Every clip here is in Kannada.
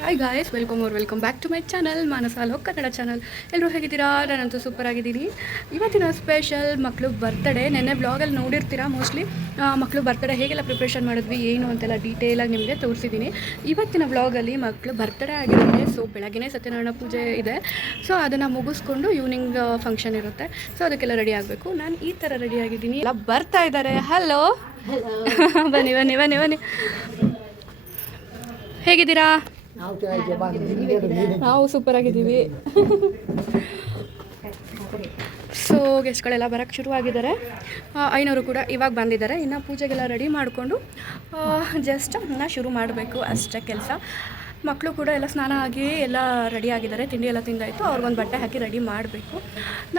Hi guys, welcome back to my channel Manasa Lok Kannada channel. ಎಲ್ಲರೂ ಹೇಗಿದ್ದೀರಾ? ನಾನಂತೂ ಸೂಪರ್ ಆಗಿದ್ದೀನಿ. ಇವತ್ತಿನ ಸ್ಪೆಷಲ್ ಮಕ್ಕಳು ಬರ್ತಡೇ. ನೆನ್ನೆ ಬ್ಲಾಗಲ್ಲಿ ನೋಡಿರ್ತೀರಾ ಮೋಸ್ಟ್ಲಿ. ಮಕ್ಕಳು ಬರ್ತಡೇ ಹೇಗೆಲ್ಲ ಪ್ರಿಪ್ರೇಷನ್ ಮಾಡಿದ್ವಿ ಏನು ಅಂತೆಲ್ಲ ಡೀಟೇಲಾಗಿ ನಿಮಗೆ ತೋರಿಸಿದ್ದೀನಿ. ಇವತ್ತಿನ ಬ್ಲಾಗಲ್ಲಿ ಮಕ್ಕಳು ಬರ್ತಡೇ ಆಗಿರುತ್ತೆ. ಸೊ ಬೆಳಗ್ಗೆ ಸತ್ಯನಾರಾಯಣ ಪೂಜೆ ಇದೆ. ಸೊ ಅದನ್ನು ಮುಗಿಸ್ಕೊಂಡು ಈವ್ನಿಂಗ್ ಫಂಕ್ಷನ್ ಇರುತ್ತೆ. ಸೊ ಅದಕ್ಕೆಲ್ಲ ರೆಡಿ ಆಗಬೇಕು. ನಾನು ಈ ಥರ ರೆಡಿ ಆಗಿದ್ದೀನಿ. ಎಲ್ಲ ಬರ್ತಾ ಇದ್ದಾರೆ. ಹಲೋ ಬನ್ನಿ ಬನ್ನಿ ಬನ್ನಿ ಬನ್ನಿ. ಹೇಗಿದ್ದೀರಾ? ನಾವು ಸೂಪರ್ ಆಗಿದ್ದೀವಿ. ಸೊ ಗೆಸ್ಟ್ಗಳೆಲ್ಲ ಬರೋಕ್ಕೆ ಶುರುವಾಗಿದ್ದಾರೆ. ಐನವರು ಕೂಡ ಇವಾಗ ಬಂದಿದ್ದಾರೆ. ಇನ್ನು ಪೂಜೆಗೆಲ್ಲ ರೆಡಿ ಮಾಡಿಕೊಂಡು ಜಸ್ಟ್ ಇನ್ನು ಶುರು ಮಾಡಬೇಕು ಅಷ್ಟೇ ಕೆಲಸ. ಮಕ್ಕಳು ಕೂಡ ಎಲ್ಲ ಸ್ನಾನ ಆಗಿ ಎಲ್ಲ ರೆಡಿ ಆಗಿದ್ದಾರೆ. ತಿಂಡಿ ಎಲ್ಲ ತಿಂದಾಯಿತು. ಅವ್ರಿಗೊಂದು ಬಟ್ಟೆ ಹಾಕಿ ರೆಡಿ ಮಾಡಬೇಕು.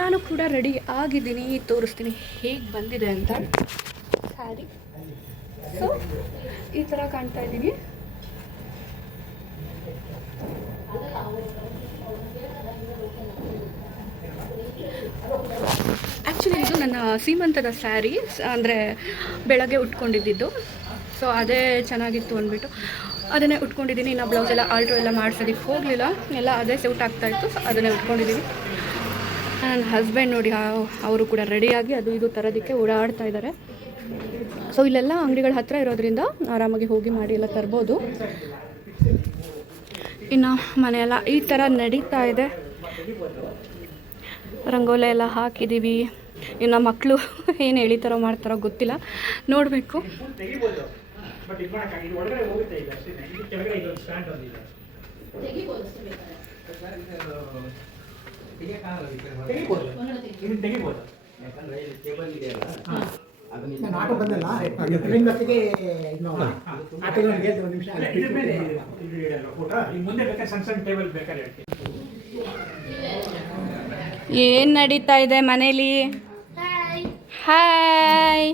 ನಾನು ಕೂಡ ರೆಡಿ ಆಗಿದ್ದೀನಿ. ತೋರಿಸ್ತೀನಿ ಹೇಗೆ ಬಂದಿದೆ ಅಂತ. ಸ್ಯಾರಿ ಸೊ ಈ ಥರ ಕಾಣ್ತಾ ಇದ್ದೀನಿ. ಆ್ಯಕ್ಚುಲಿ ಇದು ನನ್ನ ಸೀಮಂತದ ಸ್ಯಾರಿ, ಅಂದರೆ ಬೆಳಗ್ಗೆ ಉಟ್ಕೊಂಡಿದ್ದು. ಸೊ ಅದೇ ಚೆನ್ನಾಗಿತ್ತು ಅಂದ್ಬಿಟ್ಟು ಅದನ್ನೇ ಉಟ್ಕೊಂಡಿದ್ದೀನಿ. ಇನ್ನು ಬ್ಲೌಸ್ ಎಲ್ಲ ಆಲ್ಟ್ರೋ ಎಲ್ಲ ಮಾಡಿಸೋದಕ್ಕೆ ಹೋಗಲಿಲ್ಲ, ಎಲ್ಲ ಅದೇ ಸೂಟ್ ಆಗ್ತಾಯಿತ್ತು. ಸೊ ಅದನ್ನೇ ಉಟ್ಕೊಂಡಿದ್ದೀನಿ. ನನ್ನ ಹಸ್ಬೆಂಡ್ ನೋಡಿ ಅವರು ಕೂಡ ರೆಡಿಯಾಗಿ ಅದು ಇದು ತರೋದಕ್ಕೆ ಓಡಾಡ್ತಾ ಇದ್ದಾರೆ. ಸೊ ಇಲ್ಲೆಲ್ಲ ಅಂಗಡಿಗಳ ಹತ್ತಿರ ಇರೋದ್ರಿಂದ ಆರಾಮಾಗಿ ಹೋಗಿ ಮಾಡಿ ಎಲ್ಲ ತರ್ಬೋದು. ಇನ್ನು ಮನೆಯೆಲ್ಲ ಈ ಥರ ನಡೀತಾ ಇದೆ. ರಂಗೋಲಿ ಎಲ್ಲ ಹಾಕಿದ್ದೀವಿ. ಇನ್ನು ಮಕ್ಕಳು ಏನು ಎಳಿತಾರೋ ಮಾಡ್ತಾರೋ ಗೊತ್ತಿಲ್ಲ, ನೋಡಬೇಕು. ಆಟೋ ಬಂದಲ್ಲ ಏನು ನಡೀತಾ ಇದೆ ಮನೇಲಿ? ಹಾಯ್.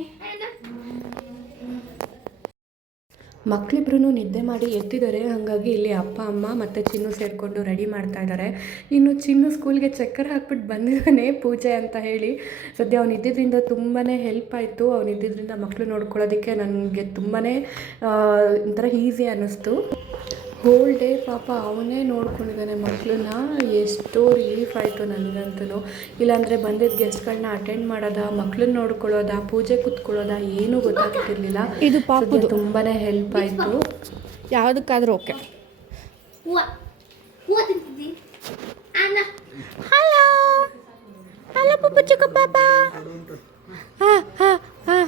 ಮಕ್ಕಳಿಬ್ರು ನಿದ್ದೆ ಮಾಡಿ ಎತ್ತಿದ್ದಾರೆ. ಹಾಗಾಗಿ ಇಲ್ಲಿ ಅಪ್ಪ ಅಮ್ಮ ಮತ್ತು ಚಿನ್ನು ಸೇರಿಕೊಂಡು ರೆಡಿ ಮಾಡ್ತಾ ಇದ್ದಾರೆ. ಇನ್ನು ಚಿನ್ನು ಸ್ಕೂಲ್ಗೆ ಚಕ್ಕರ್ ಹಾಕ್ಬಿಟ್ಟು ಬಂದಿದ್ದಾನೆ ಪೂಜೆ ಅಂತ ಹೇಳಿ. ಸದ್ಯ ಅವ್ನು ಇದ್ದಿದ್ದರಿಂದ ತುಂಬಾ ಹೆಲ್ಪ್ ಆಯಿತು. ಅವ್ನು ಇದ್ದಿದ್ದರಿಂದ ಮಕ್ಕಳು ನೋಡ್ಕೊಳ್ಳೋದಕ್ಕೆ ನನಗೆ ತುಂಬಾ ಒಂಥರ ಈಸಿ ಅನ್ನಿಸ್ತು. ಹೋಲ್ ಡೇ ಪಾಪ ಅವನೇ ನೋಡ್ಕೊಂಡಿದ್ದಾನೆ ಮಕ್ಕಳನ್ನ. ಎಷ್ಟೋ ರಿಲೀಫ್ ಆಯಿತು ನನಗಂತೂ. ಇಲ್ಲಾಂದರೆ ಬಂದಿದ್ದ ಗೆಸ್ಟ್ಗಳನ್ನ ಅಟೆಂಡ್ ಮಾಡೋದ, ಮಕ್ಕಳನ್ನ ನೋಡ್ಕೊಳ್ಳೋದ, ಪೂಜೆ ಕೂತ್ಕೊಳ್ಳೋದ ಏನೂ ಗೊತ್ತಾಗ್ತಿರ್ಲಿಲ್ಲ. ಇದು ಪಾಪ ತುಂಬಾ ಹೆಲ್ಪ್ ಆಯಿತು. ಯಾವುದಕ್ಕಾದ್ರೂ ಓಕೆ. ಹಲೋ ಹಲೋ ಪಪ್ಪ ಚಿಕ್ಕ ಪಾಪ. ಹಾಂ ಹಾಂ ಹಾಂ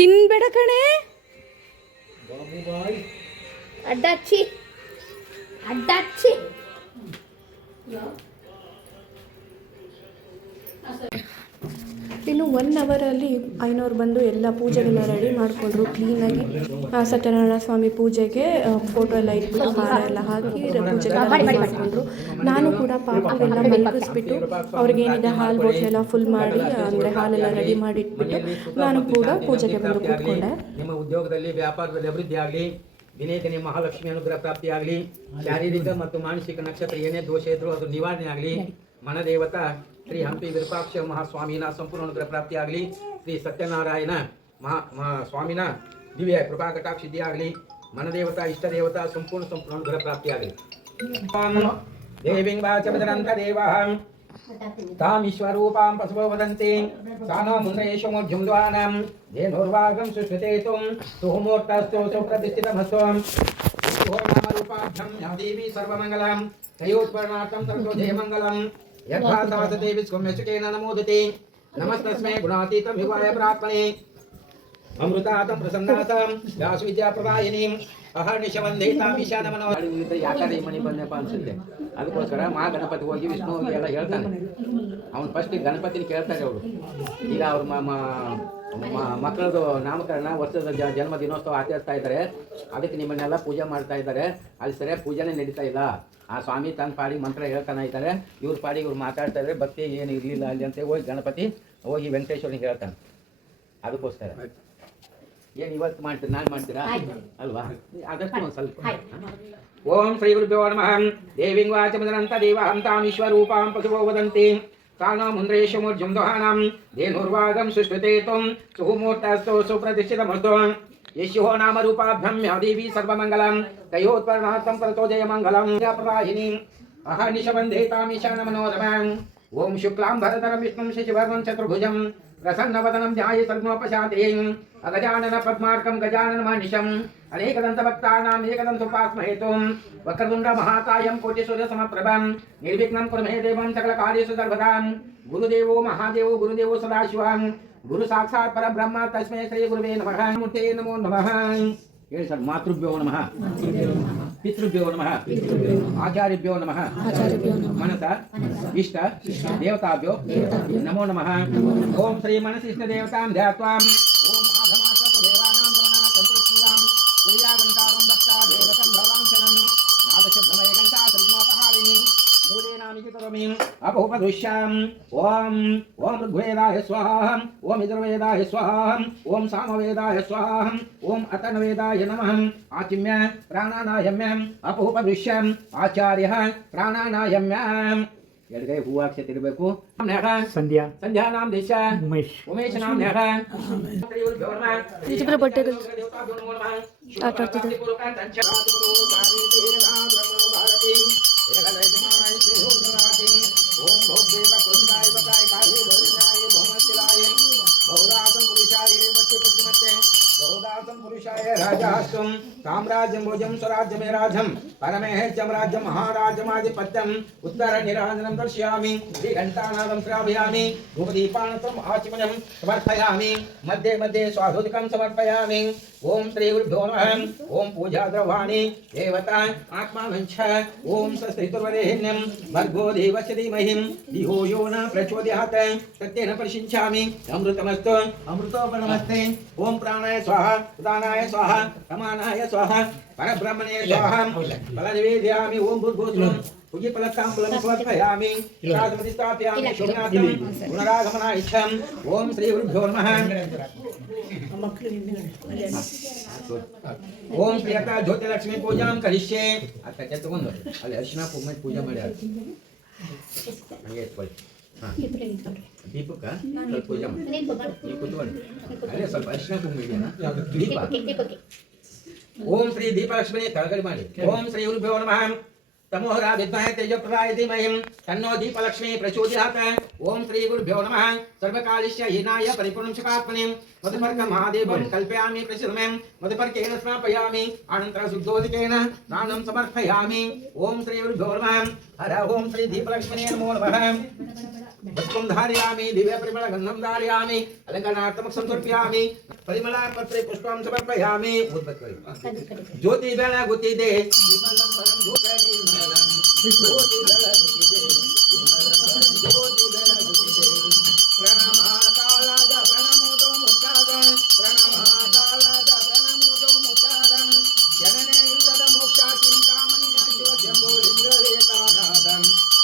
ತಿನ್ಬೇಡ ಕಣೆ. ಅಡ್ಡಾಚಿ ಅಡ್ಡಾಚಿ. ಇನ್ನು 1 ಅವರಲ್ಲಿ ಐನೋರು ಬಂದು ಎಲ್ಲ ಪೂಜೆಗೆಲ್ಲ ರೆಡಿ ಮಾಡಿಕೊಂಡ್ರು ಕ್ಲೀನಾಗಿ. ಸತ್ಯನಾರಾಯಣ ಸ್ವಾಮಿ ಪೂಜೆಗೆ ಫೋಟೋ ಎಲ್ಲ ಇಟ್ಬಿಟ್ಟು ಹಾರ ಎಲ್ಲ ಹಾಕಿ ಪೂಜೆಗೆಲ್ಲ ರೆಡಿ ಮಾಡಿಕೊಂಡ್ರು. ನಾನು ಕೂಡ ಪಾಪಗೆಲ್ಲ ಮಲಗಿಸ್ಬಿಟ್ಟು ಅವ್ರಿಗೇನಿದೆ ಹಾಲು ಬೋಟ್ಲ್ ಎಲ್ಲ ಫುಲ್ ಮಾಡಿ, ಅಂದರೆ ಹಾಲೆಲ್ಲ ರೆಡಿ ಮಾಡಿ ಇಟ್ಬಿಟ್ಟು ನಾನು ಕೂಡ ಪೂಜೆಗೆ ಬಂದು ಕೂತ್ಕೊಂಡೆ. ನಿಮ್ಮ ಉದ್ಯೋಗದಲ್ಲಿ ವ್ಯಾಪಾರದಲ್ಲಿ ಅಭಿವೃದ್ಧಿ ಆಗಲಿ, ದಿನೇದಿನೇ ಮಹಾಲಕ್ಷ್ಮಿ ಅನುಗ್ರಹ ಪ್ರಾಪ್ತಿ ಆಗಲಿ, ಶಾರೀರಿಕ ಮತ್ತು ಮಾನಸಿಕ ನಕ್ಷತ್ರ ಏನೇ ದೋಷ ಇದ್ರೂ ಅದು ನಿವಾರಣೆ ಆಗಲಿ, ಮನದೇವತಾ ಶ್ರೀ ಹಂಪಿ ವಿರೂಪಾಕ್ಷ ಮಹಾಸ್ವಾಮಿನ ಸಂಪೂರ್ಣ ಅನುಗ್ರಹ ಪ್ರಾಪ್ತಿ ಆಗಲಿ, ಶ್ರೀ ಸತ್ಯನಾರಾಯಣ ಸ್ವಾಮಿನ ದಿವ್ಯ ಕೃಪಾ ಕಟಾಕ್ಷ ಸಿದ್ಧಿ ಆಗಲಿ, ಮನದೇವತಾ ಇಷ್ಟ ದೇವತಾ ಸಂಪೂರ್ಣ ಅನುಗ್ರಹ ಪ್ರಾಪ್ತಿ ಆಗಲಿ. ದೇವಿಂ ವಾಚಮದರಂತ ದೇವಂ ತಾಂ ವಿಶ್ವರೂಪಾಂ ಪಶವೋ ವದಂತಿ ಸಾನೋ ಮುಂದ್ರೇಶಮೋರ್ಜುಂದ್ವಾನಂ ಧೇನುರ್ವಾಗಂ ಸುಶ್ರುತೇತುಂ ಸುಮೂರ್ತಸ್ತೋ ಸುಪ್ರತಿಷ್ಠಿತಮಸ್ತು ನಾಮರೂಪಾಭ್ಯಂ ಯಾ ದೇವಿ ಸರ್ವಮಂಗಲಂ ತಯೋತ್ಪರ್ಣಾರ್ಥಂ ಸರ್ವೋ ಜಯಮಂಗಲಂ ಯದ್ಭಾಸವತ ದೇವಿ ಸ್ಕೌಮ್ಯಚುಕೇನ ನಮೋದತಿ ನಮಸ್ತಸ್ಮೈ ಗುಣಾತೀತಂ ವಿವಾಯ ಪ್ರಾತ್ಮನೆ ಅಮೃತಾತಂ ಪ್ರಸನ್ನಾತಂ ವ್ಯಾಸ ವಿದ್ಯಾಪ್ರದಾಯಿನೀಂ ಅಹರ್ನಿಶವಂದೇತಾಂ ಈಶಾನಮನೋ. ಯಾಕಂದ್ರೆ ಈ ಮನೆ ಬಂದಪ್ಪ ಅನ್ಸುತ್ತೆ. ಅದಕ್ಕೋಸ್ಕರ ಮಹಾ ಗಣಪತಿ ಹೋಗಿ ವಿಷ್ಣು ಹೋಗಿ ಎಲ್ಲ ಹೇಳ್ತಾನೆ. ಅವ್ನು ಫಸ್ಟ್ ಗಣಪತಿನ ಕೇಳ್ತಾರೆ ಅವರು. ಈಗ ಅವ್ರ ಮಕ್ಕಳದು ನಾಮಕರಣ ವರ್ಷದ ಜನ್ಮ ದಿನೋತ್ಸವ ಆಚರಿಸ್ತಾ ಇದ್ದಾರೆ. ಅದಕ್ಕೆ ನಿಮ್ಮನ್ನೆಲ್ಲ ಪೂಜೆ ಮಾಡ್ತಾ ಇದ್ದಾರೆ. ಅಲ್ಲಿ ಸರಿಯಾಗಿ ಪೂಜೆನೇ ನಡೀತಾ ಇಲ್ಲ. ಆ ಸ್ವಾಮಿ ತನ್ನ ಪಾಡಿಗೆ ಮಂತ್ರ ಹೇಳ್ತಾನೆ ಇದ್ದಾರೆ. ಇವ್ರ ಪಾಡಿಗೆ ಇವ್ರು ಮಾತಾಡ್ತಾ ಇದ್ದಾರೆ. ಭಕ್ತಿ ಏನು ಇರಲಿಲ್ಲ ಅಲ್ಲಿ ಅಂತ ಹೋಗಿ ಗಣಪತಿ ಹೋಗಿ ವೆಂಕಟೇಶ್ವರಿಗೆ ಹೇಳ್ತಾನೆ. ಅದಕ್ಕೋಸ್ಕರ ಏನು ಇವತ್ತು ಮಾಡ್ತೀರಿ, ನಾನು ಮಾಡ್ತೀರಾ ಅಲ್ವಾ? ಅದಷ್ಟು ಒಂದು ಸ್ವಲ್ಪ. ಓಂ ಶ್ರೀ ಗುರುಭ್ಯೋ ನಮಃ. ದೇವಿಂ ವಾಚಮದನಂತ ದೇವಹಂ ತಾಂ ವಿಶ್ವರೂಪಾಂ ಪಶವೋ ವದಂತಿ ಸಾನೋ ಮುಂದ್ರೇಶಮೋರ್ಜುಂದೋಹಾನಂ ಧೇನುರ್ವಾಗಂ ಸುಶ್ರುತೇತುಂ ಸುಮೂರ್ತಸ್ತೋ ಸುಪ್ರತಿಷ್ಠಿತಮಸ್ತು यस्योः नाम रूपाभ्यां या देवी सर्वमङ्गलं तयोत्परणार्थं परतो जयमङ्गलं प्रदायिनीम् अहर्निशवन्दे तामीशानमनोरमाम् ॐ शुक्लां भरधरं विष्णुं शशिवर्णं चतुर्भुजं प्रसन्नवदनं ध्याये सर्वोपशान्तिम् अगजानन पद्मार्कं गजाननमहर्निशम् अनेकदन्तभक्तानाम् एकदन्तोपास्महेतुं वक्रतुण्ड महाकायं कोटिसूर्यसमप्रभं निर्विघ्नं कुरु मे देवं सकलकार्येषु सर्वदां गुरुदेवो महादेवो गुरुदेवो सदाशिवं गुरु साक्षात् परब्रह्म तस्मै श्री गुरुवे नमः मूर्ते नमो नमः ಹೇಳಿ ಸರ್ ಮಾತೃಭ್ಯೋ ನಮಃ ಪಿತೃಭ್ಯೋ ನಮಃ ಆಚಾರ್ಯಭ್ಯೋ ನಮಃ ಮನಸ ಇಷ್ಟ ದೇವತಾಭ್ಯೋ ನಮೋ ನಮಃ ಓಂ ಶ್ರೀ ಮನಸಿಷ್ಟ ದೇವತಾಂ ಧ್ಯಾತ್ವಾಂ ಓಂ ಆಘಮಾಸ ದೇವಾನಾಂ ಗಮನ ಸಂತೃಪ್ತಿಯಾಂ ಕುರಿಯಾಗಂತಾರಂ ಭಕ್ತ ದೇವತಂ ಭವಾಂಶನಂ ನಾದಶಬ್ದಮಯ ಗಂಟಾ ಸೃಜ್ಞೋಪಹಾರಿಣಿ मूलेनामिति करोमि अपोपदृश्याम् ॐ ऋग्वेदाय स्वाहा ॐ यजुर्वेदाय स्वाहा ॐ सामवेदाय स्वाहा ॐ अथर्ववेदाय नमः आचिम्य प्राणानायम्यम् अपोपदृश्यम् आचार्यः प्राणानायम्यम् ಎಡಗೈ ಹೂವಾಕ್ಷತಿರಬೇಕು ಸಂಧ್ಯಾ ಸಂಧ್ಯಾ ನಾಮ ದೇಶ ಉಮೇಶ್ ನಾಮ ನೇಹ ಇತರ ಬಟ್ಟೆಗಳು ಆಟ ಆಡ್ತಿದ್ದಾರೆ राजास्तुं साम्राज्यं भोजं स्वराज्यमे राजं परमेहत्यं राज्यं महाराजमाधिपत्यम् उत्तर निराजनं दर्शयामि श्रीघण्टानादं श्रावयामि धूपदीपानत्रम् आचमनं समर्पयामि मध्ये मध्ये स्वाधुतिकं समर्पयामि ओम श्री गुरुभ्यो नमः ओम पूजा द्रवाणि देवता आत्मावंश ओम सस्त्रितुर्वरेण्यं भर्गो देवस्य धीमहि धियो यो न प्रचोदयात् तत्तेन परिशिञ्चामि अमृतमस्तु अमृतोपनमस्ते ओम प्राणाय स्वाहा उदानाय स्वाहा समानाय स्वाहा परब्रह्मणे स्वाहा फलनिवेदयामि ओम भूर्भुवस्सुः पूज्यफलताम्बूलं समर्पयामि राजमति स्थापयामि शुभनाथं पुनरागमनाय ओम श्री गुरुभ्यो नमः ओम प्रियता ज्योतिलक्ष्मी पूजा करिष्ये आता तಗೊಂಡು ಅಲ್ಲಿ ಅರಿಶಿನ ಕುಂಕುಮ ಪೂಜೆ ಮಾಡಿ ಹಂಗೆ ಇಟ್ಕೊಳ್ಳಿ ದೀಪಕ್ಕ ಸ್ವಲ್ಪ ಪೂಜೆ ಮಾಡಿ ಈ ಕುತ್ಕೊಳ್ಳಿ ಅಲ್ಲೇ ಸ್ವಲ್ಪ ಅರಿಶಿನ ಕುಂಕುಮ ಇದೆಯಾ ದೀಪ ಓಂ ಶ್ರೀ ದೀಪಲಕ್ಷ್ಮಿ ತಳಗಡೆ ಮಾಡಿ ಓಂ ಶ್ರೀ ಗುರುಭ್ಯೋ ನಮಃ तमोहरा विद्महे तेजप्रदाय धीमहि तन्नो दीपलक्ष्मी प्रचोदयात् ओम श्री गुरुभ्यो नमः सर्वकालस्य हीनाय परिपूर्णं शकात्मनि मधुपर्क महादेवं कल्पयामि प्रसिद्धं मधुपर्केण स्नापयामि अनन्तरं शुद्धोदकेन स्नानं समर्पयामि ओम श्री गुरुभ्यो नमः हर ओम श्री दीपलक्ष्मी नमो नमः पुष्पं धारयामि दिव्य परिमल गन्धं धारयामि अलङ्करणार्थं समर्पयामि परिमलपत्रे पुष्पं समर्पयामि ज्योति बेळगुತ್ತಿದೆ विमलं परं ज्योति ज्योति बेळगुತ್ತಿದೆ ज्योति बेळगुತ್ತಿದೆ प्रणमहाकालाद प्रणमोदो मुक्ताद प्रणमहाकालाद प्रणमोदो मुक्ताद जनने इಲ್ಲದ ಮೋಕ್ಷ ಚಿಂತಾಮಣಿಯ ಶಿವ ಜಂಬೋ ಲಿಂಗವೇತಾನಾದಂ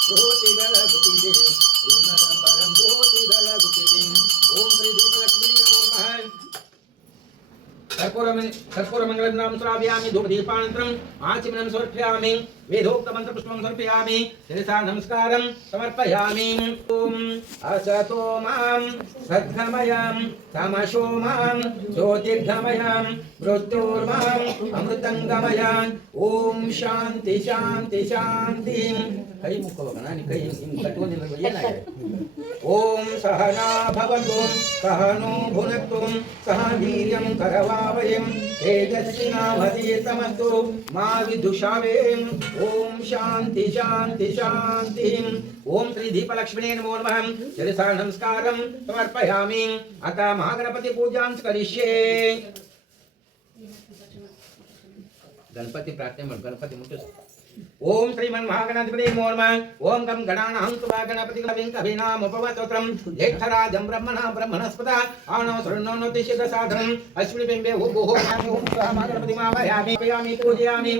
ज्योति बेळगुತ್ತಿದೆ विमलं परं ज्योति बेळगुತ್ತಿದೆ ओम श्री दीपलक्ष्मी नमो नमः कर्पूरमंगलं नाम श्रावयामि धूपदीपानन्तरम् आचमनं समर्पयामि वेदोक्तमन्त्रपुष्पं समर्पयामि शिरसा नमस्कारं समर्पयामि ओम असतो मां सद्गमयं तमसो मां ज्योतिर्गमयं मृत्योर्मां अमृतंगमयं ओम शांति शांति शांति ಕೈ ಮುಖವಾಗ ನಾನು ಕೈ ಹಿಂಗೆ ಕಟ್ಕೊಂಡಿಲ್ಲ ಏನಾಗಿದೆ ಓಂ ಸಹನಾ ಭವತು ಸಹನೋ ಭುನಕ್ತು ಸಹ ವೀರ್ಯಂ ಕರವಾವಯಂ ತೇಜಸ್ವಿನಾವಧೀತಮಸ್ತು ಮಾ ವಿದುಷಾವೇಂ ಓಂ ಶಾಂತಿ ಶಾಂತಿ ಶಾಂತಿ ಓಂ ಶ್ರೀ ದೀಪಲಕ್ಷ್ಮೀ ನಮೋ ನಮಃ ಶಿರಸಾ ನಮಸ್ಕಾರಂ ಸಮರ್ಪಯಾಮಿ ಅತ ಮಹಾಗಣಪತಿ ಪೂಜಾಂ ಕರಿಷ್ಯೆ ಗಣಪತಿ ಪ್ರಾರ್ಥನೆ ಮಾಡಿ ಗಣಪತಿ ಮುಟ್ಟಿಸ್ ओम श्रीमन् महागणाधिपते नमो नमः ओम गं गणानां त्वा गणपति कविं कवीनाम् उपवतोत्रं ज्येष्ठराजं ब्रह्मणस्पत आनो शृण्वन्नोतिशिखसाधनं अश्विनि बिम्बे ओम स्वाहा महागणपति मावयामि पूजयामि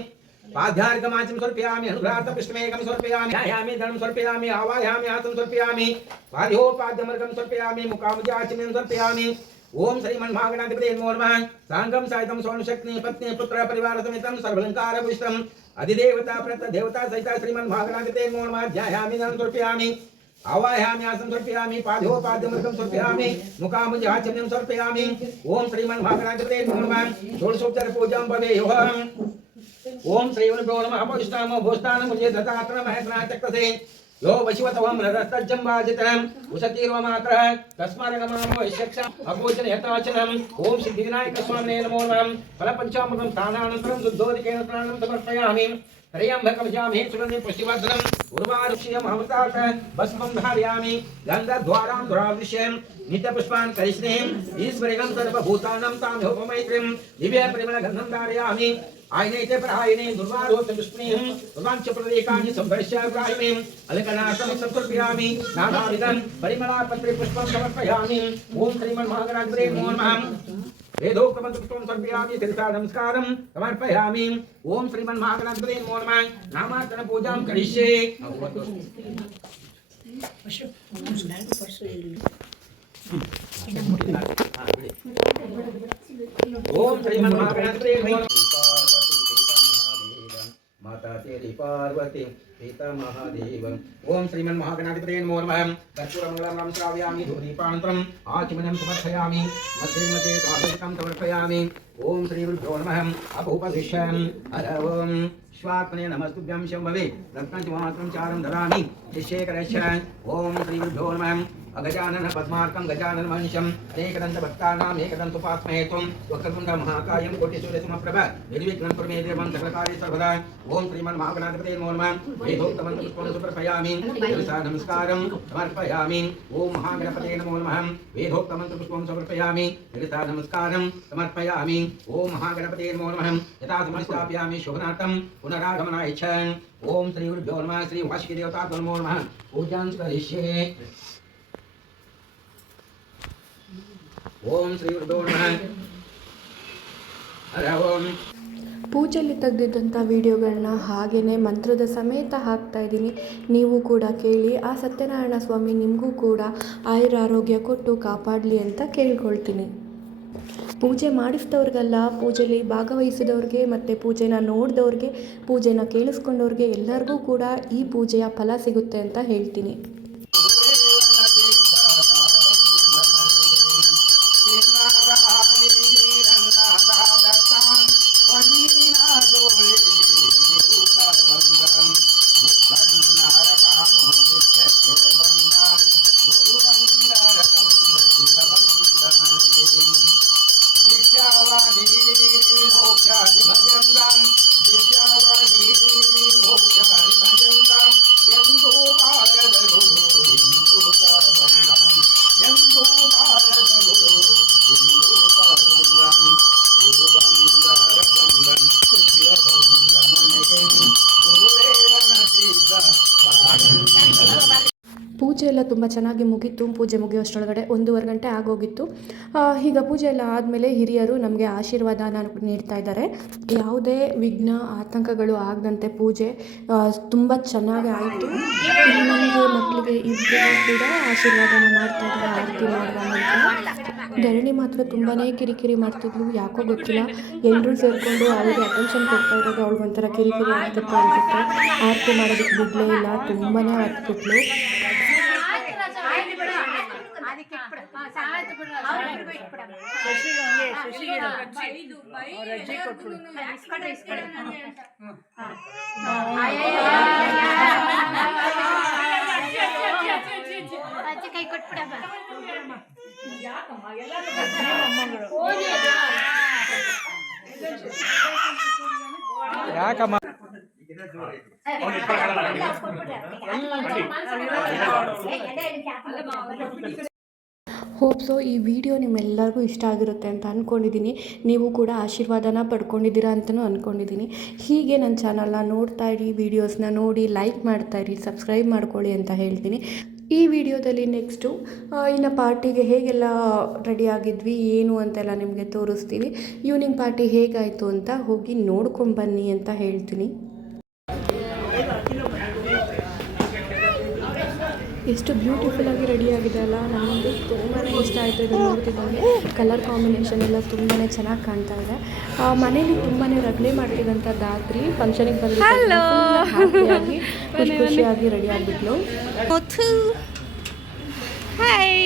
पाद्यार्घमाचं समर्पयामि अनुग्रहार्थपुष्पमेकं समर्पयामि ध्यायामि धनं समर्पयामि आवाहयामि आसनं समर्पयामि पाद्योपाद्यमर्घं समर्पयामि मुखामुजाचमनं समर्पयामि ओम श्रीमन् महागणाधिपते नमो नमः सांगं सायितं स्वयंशक्ति पत्नी पुत्र परिवार समेतं सर्वलंकारभूषितं अधिदेवता प्रत देवता सहित श्रीमन् महागणाधिपते नमो नमः ध्यायामि धनं समर्पयामि आवाहयामि आसन समर्पयामि पादोपाद्यमृतं समर्पयामि मुखामुजाचम्यं समर्पयामि ओम श्रीमन्महागणाधिपतये नमः षोडशोपचार पूजां भवेयुः ओम श्रीगुरुभ्यो नमः अपविष्टामो भूस्थानं मुझे दत्तात्रं महस्नाचक्रसे यो वशिवतवं रदस्तज्जम्बाजितनं उशतीर्वमात्रः तस्मारणमामो यक्षं अपूजन यताचनम् ओम सिद्धिविनायक स्वामिने नमो नमः फलपञ्चामृतं स्थानानन्तरं शुद्धोदकेन स्नानं समर्पयामि त्र्यम्बकं जामहे सुगन्धिं पुष्टिवर्धनम् उर्वारुक्षीयम् अमृतात् भस्मं धारयामि गन्धद्वारां दुरावृश्यं नित्यपुष्पान् करिष्णीम् ईश्वरिणं सर्वभूतानां ताम्योपमैत्रीं दिव्यपरिमलगन्धं धारयामि आयनेते प्रहायिने दुर्वारोचपुष्पणीं रोमाञ्च प्रदेकानि संभृश्य प्रायिणीम् अलकनाथं समर्पयामि नानाविधं परिमलापत्रे पुष्पं समर्पयामि ओम श्रीमन्महागणाधिपतये नमो नमः वेदोक्तमन्त्रपुष्पं समर्पयामि शिरसा नमस्कारं समर्पयामि ओम श्रीमन्महागणाधिपतये नमो नमः नामार्पण पूजां करिष्ये ओम श्रीमन्महागणाधिपतये नमो नमः माता तेरी पार्वती पिता महादेव ओम श्रीमन्महागणाधिपतये नमो नमः कर्पूरमङ्गलं श्रावयामि धूपदीपानन्तरम् आचमनं समर्पयामि मध्ये मध्ये साधकं समर्पयामि ओम श्रीगुरुभ्यो नमः अभूपदिश्यं हर ओम स्वात्मने नमस्तुभ्यं शम्भवे रत्नचमात्रं चारं ददामि शिष्येकरस्य ओम श्रीगुरुभ्यो नमः अगजानन पद्मार्कं गजानन मनुष्यं एकदन्त भक्तानाम् एकदन्तोपास्महे त्वं वक्रतुण्ड महाकायं कोटिसूर्यसमप्रभ निर्विघ्नं कुरु मे देवं सकलकार्ये सर्वदा ओम श्रीमन्महागणाधिपतये नमो नमः वेदोक्तं पुष्पं समर्पयामि शिरसा नमस्कारं समर्पयामि ओम महागणपतये नमो नमः वेदोक्तं पुष्पं समर्पयामि शिरसा नमस्कारं समर्पयामि ओम महागणपतये नमो नमः यथा समस्तापयामि शुभनाथं पुनरागमनाय च ओम श्री गुरुभ्यो नमः श्री वासुकी देवताभ्यो नमो नमः पूजां करिष्ये ओम श्री गुरुभ्यो नमः हरि ओम ಪೂಜೆಯಲ್ಲಿ ತೆಗೆದಿದ್ದಂಥ ವಿಡಿಯೋಗಳನ್ನ ಹಾಗೆಯೇ ಮಂತ್ರದ ಸಮೇತ ಹಾಕ್ತಾ ಇದ್ದೀನಿ. ನೀವು ಕೂಡ ಕೇಳಿ ಆ ಸತ್ಯನಾರಾಯಣ ಸ್ವಾಮಿ ನಿಮಗೂ ಕೂಡ ಆಯುರಾರೋಗ್ಯ ಕೊಟ್ಟು ಕಾಪಾಡಲಿ ಅಂತ ಕೇಳ್ಕೊಳ್ತೀನಿ. ಪೂಜೆ ಮಾಡಿಸಿದವ್ರಿಗೆಲ್ಲ, ಪೂಜೆಯಲ್ಲಿ ಭಾಗವಹಿಸಿದವ್ರಿಗೆ ಮತ್ತು ಪೂಜೆನ ನೋಡಿದವ್ರಿಗೆ, ಪೂಜೆನ ಕೇಳಿಸ್ಕೊಂಡವ್ರಿಗೆ ಎಲ್ಲರಿಗೂ ಕೂಡ ಈ ಪೂಜೆಯ ಫಲ ಸಿಗುತ್ತೆ ಅಂತ ಹೇಳ್ತೀನಿ. ಪೂಜೆ ಎಲ್ಲ ತುಂಬ ಚೆನ್ನಾಗಿ ಮುಗೀತು. ಪೂಜೆ ಮುಗಿಯೋಷ್ಟರೊಳಗಡೆ 1.5 ಗಂಟೆ ಆಗೋಗಿತ್ತು. ಈಗ ಪೂಜೆ ಎಲ್ಲ ಆದಮೇಲೆ ಹಿರಿಯರು ನಮಗೆ ಆಶೀರ್ವಾದನ ನೀಡ್ತಾ ಇದ್ದಾರೆ. ಯಾವುದೇ ವಿಘ್ನ ಆತಂಕಗಳು ಆಗದಂತೆ ಪೂಜೆ ತುಂಬ ಚೆನ್ನಾಗಿ ಆಯಿತು. ನನಗೆ ಮಕ್ಕಳಿಗೆ ಇಬ್ಬರಿಗೂ ಕೂಡ ಆಶೀರ್ವಾದನ ಮಾಡ್ತಾ ಇದ್ದಾರೆ ಆರತಿ ಮಾಡುವ ಮೂಲಕ. ಧರಣಿ ಮಾತ್ರ ತುಂಬಾ ಕಿರಿಕಿರಿ ಮಾಡ್ತಿದ್ಲು, ಯಾಕೋ ಗೊತ್ತಿಲ್ಲ. ಎಲ್ಲರೂ ಸೇರಿಕೊಂಡು ಅವಳಿಗೆ ಅಟೆನ್ಷನ್ ಕೊಡ್ತಾ ಇರೋದು ಅವಳಿಗೆ ಒಂಥರ ಕಿರಿಕಿರಿ ಆಗ್ತಿತ್ತು ಅನಿಸುತ್ತೆ. ಆರತಿ ಮಾಡೋದಕ್ಕೆ ಬಿಡಲೇ ಇಲ್ಲ, ತುಂಬಾ ಹತ್ಬಿಟ್ಲು. ಕೈ ಕೊಟ್ಬಿಡ ಯಾಕಮ್ಮ ಹೋಪ್ಸೋ ಈ ವಿಡಿಯೋ ನಿಮ್ಮೆಲ್ಲರಿಗೂ ಇಷ್ಟ ಆಗಿರುತ್ತೆ ಅಂತ ಅಂದ್ಕೊಂಡಿದ್ದೀನಿ. ನೀವು ಕೂಡ ಆಶೀರ್ವಾದನ ಪಡ್ಕೊಂಡಿದ್ದೀರಾ ಅಂತಲೂ ಅಂದ್ಕೊಂಡಿದ್ದೀನಿ. ಹೀಗೆ ನನ್ನ ಚಾನಲ್ನ ನೋಡ್ತಾ ಇರಿ, ವೀಡಿಯೋಸ್ನ ನೋಡಿ ಲೈಕ್ ಮಾಡ್ತಾಯಿರಿ, ಸಬ್ಸ್ಕ್ರೈಬ್ ಮಾಡ್ಕೊಳ್ಳಿ ಅಂತ ಹೇಳ್ತೀನಿ. ಈ ವಿಡಿಯೋದಲ್ಲಿ ನೆಕ್ಸ್ಟು ಇನ್ನು ಪಾರ್ಟಿಗೆ ಹೇಗೆಲ್ಲ ರೆಡಿ ಆಗಿದ್ವಿ ಏನು ಅಂತೆಲ್ಲ ನಿಮಗೆ ತೋರಿಸ್ತೀವಿ. ಈವ್ನಿಂಗ್ ಪಾರ್ಟಿ ಹೇಗಾಯಿತು ಅಂತ ಹೋಗಿ ನೋಡ್ಕೊಂಬನ್ನಿ ಅಂತ ಹೇಳ್ತೀನಿ. ಎಷ್ಟು ಬ್ಯೂಟಿಫುಲ್ಲಾಗಿ ರೆಡಿಯಾಗಿದೆ ಅಲ್ಲ, ನನಗೆ ತುಂಬಾ ಇಷ್ಟ ಆಯಿತು. ಇದು ನೋಡ್ತಿದ್ದಂಗೆ ಕಲರ್ ಕಾಂಬಿನೇಷನ್ ಎಲ್ಲ ತುಂಬಾ ಚೆನ್ನಾಗಿ ಕಾಣ್ತಾ ಇದೆ. ಮನೇಲಿ ತುಂಬಾ ರಗಳೆ ಮಾಡ್ತಿದ್ದಂಥ ದಾತ್ರಿ ಫಂಕ್ಷನಿಗೆ ಬಂದು ಖುಷಿಯಾಗಿ ರೆಡಿ ಆಗಿಬಿಟ್ಲು. ಹಾಯ್.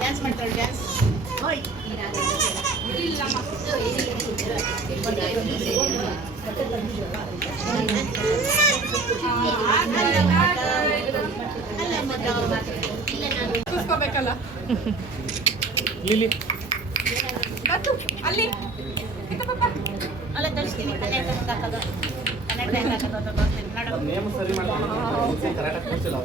ಡ್ಯಾನ್ಸ್ ಮಾಡ್ತಾಳೆ ಡ್ಯಾನ್ಸ್. ಕೂತ್ಕೋಬೇಕಲ್ಲ ಅಲ್ಲಿ ಅಲ್ಲ ತರಿಸ್ತೀನಿ ಕನ್ನಡ ಹಾಕೋದು ಕನ್ನಡ ಹಾಕೋದು ನೇಮ ಸರಿ ಮಾಡ್ಕೊಂಡು ಕರೆಕ್ಟಾಗಿ ಕೂರಿಸಿಲ್ಲ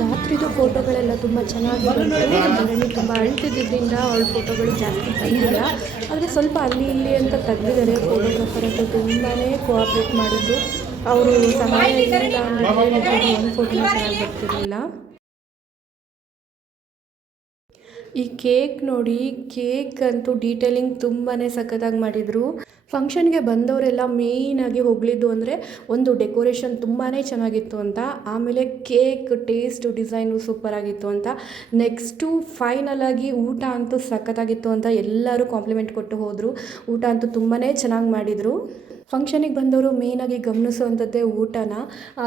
ರಾತ್ರಿದು ಫೋಟೋಗಳೆಲ್ಲ ತುಂಬ ಚೆನ್ನಾಗಿ ಬಂತು. ಧರಣಿ ತುಂಬ ಅಳ್ತಿದ್ದರಿಂದ ಅವಳ ಫೋಟೋಗಳು ಜಾಸ್ತಿ ಬಂದಿಲ್ಲ, ಆದರೆ ಸ್ವಲ್ಪ ಅಲ್ಲಿ ಇಲ್ಲಿ ಅಂತ ತೆಗೆದಿದ್ದಾರೆ. ಫೋಟೋಗ್ರಾಫರ್ ಅಂತ ತುಂಬಾ ಕೋಆಪ್ರೇಟ್ ಮಾಡಿದ್ದು. ಅವರು ಸಹಾಯ ಇಲ್ಲ ಅಂದರೆ ಒಂದು ಫೋಟೋನ ಚೆನ್ನಾಗಿ ಬರ್ತಿರಲಿಲ್ಲ. ಈ ಕೇಕ್ ನೋಡಿ, ಕೇಕ್ ಅಂತೂ ಡೀಟೇಲಿಂಗ್ ತುಂಬಾ ಸಖತ್ತಾಗಿ ಮಾಡಿದರು. ಫಂಕ್ಷನ್ಗೆ ಬಂದವರೆಲ್ಲ ಮೇಯ್ನಾಗಿ ಹೊಗಳಿದ್ದು ಅಂದರೆ ಒಂದು ಡೆಕೋರೇಷನ್ ತುಂಬಾ ಚೆನ್ನಾಗಿತ್ತು ಅಂತ, ಆಮೇಲೆ ಕೇಕ್ ಟೇಸ್ಟು ಡಿಸೈನು ಸೂಪರಾಗಿತ್ತು ಅಂತ, ನೆಕ್ಸ್ಟು ಫೈನಲ್ ಆಗಿ ಊಟ ಅಂತೂ ಸಖತ್ತಾಗಿತ್ತು ಅಂತ ಎಲ್ಲರೂ ಕಾಂಪ್ಲಿಮೆಂಟ್ ಕೊಟ್ಟು ಹೋದರು. ಊಟ ಅಂತೂ ತುಂಬಾ ಚೆನ್ನಾಗಿ ಮಾಡಿದರು. ಫಂಕ್ಷನಿಗೆ ಬಂದವರು ಮೇಯ್ನಾಗಿ ಗಮನಿಸುವಂಥದ್ದೇ ಊಟನ,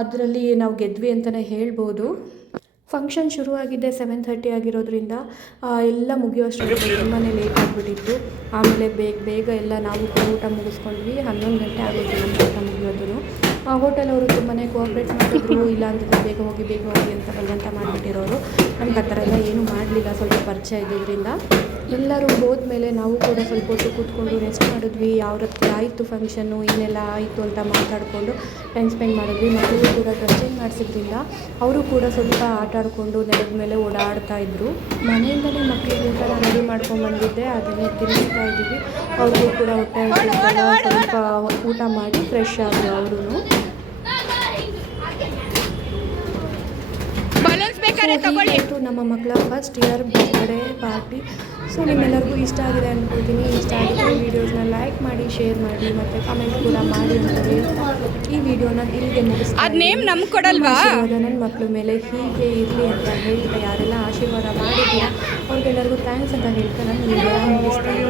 ಅದರಲ್ಲಿ ನಾವು ಗೆದ್ವಿ ಅಂತಲೇ ಹೇಳ್ಬೋದು. ಫಂಕ್ಷನ್ ಶುರುವಾಗಿದ್ದೆ 7:30 ಆಗಿರೋದ್ರಿಂದ ಎಲ್ಲ ಮುಗಿಯೋಷ್ಟರಲ್ಲಿ ತುಂಬಾ ಲೇಟ್ ಆಗಿಬಿಟ್ಟಿತ್ತು. ಆಮೇಲೆ ಬೇಗ ಎಲ್ಲ ನಾವು ಕೂಡ ಊಟ ಮುಗಿಸ್ಕೊಂಡ್ವಿ. 11 ಗಂಟೆ ಆಗೋದು ನಮ್ಮ ಊಟ ಮುಗಿಯೋದು. ಹೋಟೆಲ್ ಅವರು ತುಂಬಾ ಕೋಆಪ್ರೇಟ್ ಮಾಡಿದ್ರು. ಇಲ್ಲ ಅಂತಂದರೆ ಬೇಗ ಹೋಗಿ ಅಂತ ಬಲವಂತ ಮಾಡಿಬಿಟ್ಟಿರೋರು. ನಮ್ಗೆ ಆ ಥರ ಎಲ್ಲ ಏನೂ ಮಾಡಲಿಲ್ಲ, ಸ್ವಲ್ಪ ಪರಿಚಯ ಇದ್ದಿದ್ದರಿಂದ. ಎಲ್ಲರೂ ಹೋದ್ಮೇಲೆ ನಾವು ಕೂಡ ಸ್ವಲ್ಪ ಹೊತ್ತು ಕೂತ್ಕೊಂಡು ರೆಸ್ಟ್ ಮಾಡಿದ್ವಿ. ಯಾವ ರೀತಿ ಆಯಿತು ಫಂಕ್ಷನ್ನು, ಏನೆಲ್ಲ ಆಯಿತು ಅಂತ ಮಾತಾಡಿಕೊಂಡು ಟೈಮ್ ಸ್ಪೆಂಡ್ ಮಾಡಿದ್ವಿ. ಮಕ್ಕಳು ಕೂಡ ಡ್ರೆಸ್ ಚೇಂಜ್ ಮಾಡಿಸಿದ್ರಿಂದ ಅವರು ಕೂಡ ಸ್ವಲ್ಪ ಆಟ ಆಡಿಕೊಂಡು ನೆಲದ ಮೇಲೆ ಓಡಾಡ್ತಾ ಇದ್ದರು. ಮನೆಯಿಂದಲೇ ಮಕ್ಕಳಿಗೆ ಊಟ ರೆಡಿ ಮಾಡ್ಕೊಂಡ್ಬಂದಿದ್ದೆ, ಅದನ್ನೇ ತಿನ್ನಿಸ್ತಾ ಇದ್ದೀವಿ. ಅವ್ರಿಗೂ ಕೂಡ ಹೊಟ್ಟೆ ಹಸಿದಾಗ ಸ್ವಲ್ಪ ಊಟ ಮಾಡಿ ಫ್ರೆಶ್ ಆದರು ಅವರು. ಇವತ್ತು ನಮ್ಮ ಮಕ್ಕಳ first year birthday party. So ನಿಮ್ಮೆಲ್ಲರಿಗೂ ಇಷ್ಟ ಆಗಿದೆ ಅಂದ್ಕೊಳ್ತೀನಿ. ಇಷ್ಟ ಆಗಿದ್ರೆ ವೀಡಿಯೋಸ್ನ ಲೈಕ್ ಮಾಡಿ, ಶೇರ್ ಮಾಡಿ ಮತ್ತು ಕಮೆಂಟ್ ಕೂಡ ಮಾಡಿ ಅಂತ ಹೇಳ್ತಾ ಈ ವಿಡಿಯೋನ ಇಲ್ಲಿಗೆ ಮುಗಿಸ್ತೀನಿ. ನನ್ನ ಮಕ್ಕಳ ಮೇಲೆ ಹೀಗೆ ಇರಲಿ ಅಂತ ಹೇಳ್ತಾ ಯಾರೆಲ್ಲ ಆಶೀರ್ವಾದ ಮಾಡಿದ್ದೀರಾ ಅವ್ರಿಗೆಲ್ಲರಿಗೂ ಥ್ಯಾಂಕ್ಸ್ ಅಂತ ಹೇಳ್ತಾ ನಾನು ವಿಡಿಯೋನ ಮುಗಿಸ್ತೀನಿ.